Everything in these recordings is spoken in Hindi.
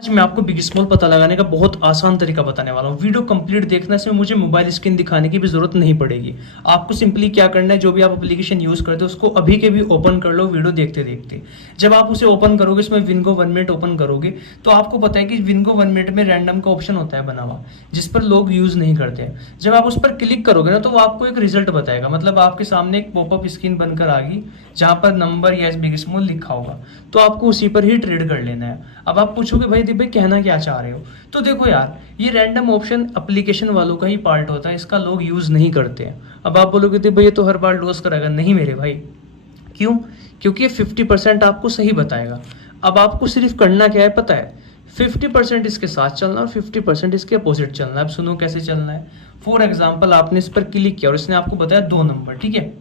आज मैं आपको बिग स्मॉल पता लगाने का बहुत आसान तरीका बताने वाला हूँ। वीडियो कंप्लीट देखने से मुझे मोबाइल स्क्रीन दिखाने की भी जरूरत नहीं पड़ेगी। आपको सिंपली क्या करना है, जो भी आप एप्लीकेशन यूज करते हो उसको अभी के भी ओपन कर लो वीडियो देखते देखते। जब आप उसे ओपन करोगे, इसमें विंगो 1 मिनट ओपन करोगे, तो आपको पता है कि विंगो 1 मिनट में रैंडम का ऑप्शन होता है बना हुआ, जिस पर लोग यूज नहीं करते हैं। जब आप उस पर क्लिक करोगे ना, तो वो आपको एक रिजल्ट बताएगा, मतलब आपके सामने एक पॉपअप स्क्रीन बनकर आ गई जहां पर नंबर या बिग स्मॉल लिखा होगा, तो आपको उसी पर ही ट्रेड कर लेना है। अब आप पूछोगे भाई दिव्य कहना क्या चाह रहे हो, तो देखो यार, ये रैंडम ऑप्शन एप्लीकेशन वालों का ही पार्ट होता है, इसका लोग यूज नहीं करते हैं। अब आप बोलोगे दिव्य ये तो हर बार लॉस कराएगा। नहीं मेरे भाई, क्यों? क्योंकि ये 50% आपको सही बताएगा। अब आपको सिर्फ करना क्या है पता है, 50% इसके साथ चलना और 50% इसके अपोजिट चलना है। अब सुनो कैसे चलना है। फॉर एग्जाम्पल, आपने इस पर क्लिक किया और इसने आपको बताया 2 नंबर, ठीक है।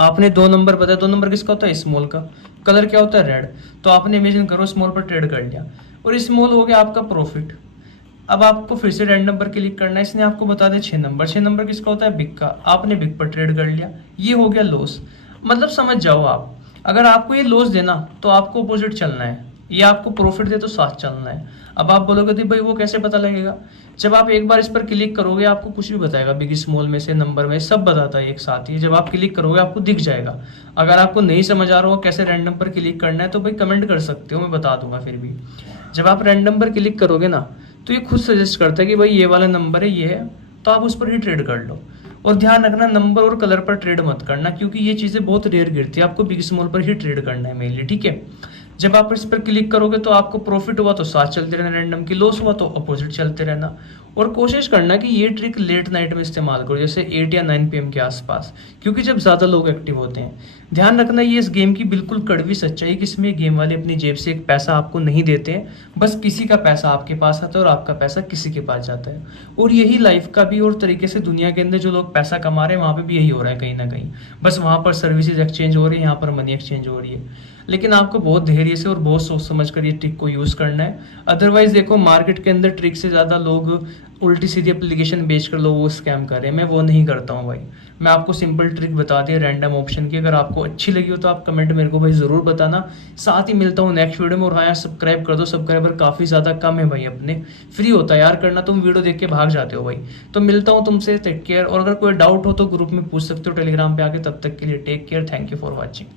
आपने 2 नंबर बताया, 2 नंबर किसका होता है? स्मॉल का। कलर क्या होता है? रेड। तो आपने इमेजिन करो स्मॉल पर ट्रेड कर लिया और स्मॉल हो गया आपका प्रॉफिट। अब आपको फिर से रैंडम पर क्लिक करना है, इसने आपको बता दिया 6 नंबर। 6 नंबर किसका होता है? बिग का। आपने बिग पर ट्रेड कर लिया, ये हो गया लॉस। मतलब समझ जाओ आप, अगर आपको ये लॉस देना तो आपको अपोजिट चलना है, ये आपको प्रॉफिट दे तो साथ चलना है। अब आप बोलोगे दी भाई वो कैसे पता लगेगा? जब आप एक बार इस पर क्लिक करोगे आपको कुछ भी बताएगा, बिग स्मॉल में से नंबर में सब बताता है एक साथ ही। जब आप क्लिक करोगे आपको दिख जाएगा। अगर आपको नहीं समझ आ रहा हो कैसे रैंडम पर क्लिक करना है तो भाई कमेंट कर सकते हो, मैं बता दूंगा। फिर भी जब आप रैंडम पर क्लिक करोगे ना, तो ये खुद सजेस्ट करता है कि भाई ये वाला नंबर है, ये है, तो आप उस पर ही ट्रेड कर लो। और ध्यान रखना, नंबर और कलर पर ट्रेड मत करना, क्योंकि ये चीज़ें बहुत रेयर गिरती है। आपको बिग स्मॉल पर ही ट्रेड करना है मेनली, ठीक है। जब आप इस पर क्लिक करोगे तो आपको प्रॉफिट हुआ तो साथ चलते रहना रैंडम की, लॉस हुआ तो अपोजिट चलते रहना। और कोशिश करना कि ये ट्रिक लेट नाइट में इस्तेमाल करो, जैसे 8 या 9 PM के आसपास, क्योंकि जब ज़्यादा लोग एक्टिव होते हैं। ध्यान रखना ये इस गेम की बिल्कुल कड़वी सच्चाई है कि इसमें गेम वाले अपनी जेब से एक पैसा आपको नहीं देते हैं, बस किसी का पैसा आपके पास आता है और आपका पैसा किसी के पास जाता है। और यही लाइफ का भी और तरीके से दुनिया के अंदर जो लोग पैसा कमा रहे हैं वहाँ पे भी यही हो रहा है कहीं ना कहीं। बस वहाँ पर सर्विसेज एक्सचेंज हो रही है, यहाँ पर मनी एक्सचेंज हो रही है। लेकिन आपको बहुत धैर्य से और बहुत सोच समझ कर ये ट्रिक को यूज़ करना है। अदरवाइज देखो, मार्केट के अंदर ट्रिक से ज़्यादा लोग उल्टी सीधी एप्लीकेशन बेचकर लोगों को स्कैम कर रहे हैं। मैं वो नहीं करता हूँ भाई। मैं आपको सिंपल ट्रिक बता दिया रैंडम ऑप्शन की। अगर आपको अच्छी लगी हो तो आप कमेंट मेरे को भाई ज़रूर बताना। साथ ही मिलता हूँ नेक्स्ट वीडियो में। और हाँ यार, सब्सक्राइब कर दो, सब्सक्राइबर काफ़ी ज़्यादा कम है भाई अपने। फ्री होता है यार करना, तुम वीडियो देख के भाग जाते हो भाई। तो मिलता हूँ तुमसे, टेक केयर। और अगर कोई डाउट हो तो ग्रुप में पूछ सकते हो टेलीग्राम पे आके। तब तक के लिए take care, thank you for watching.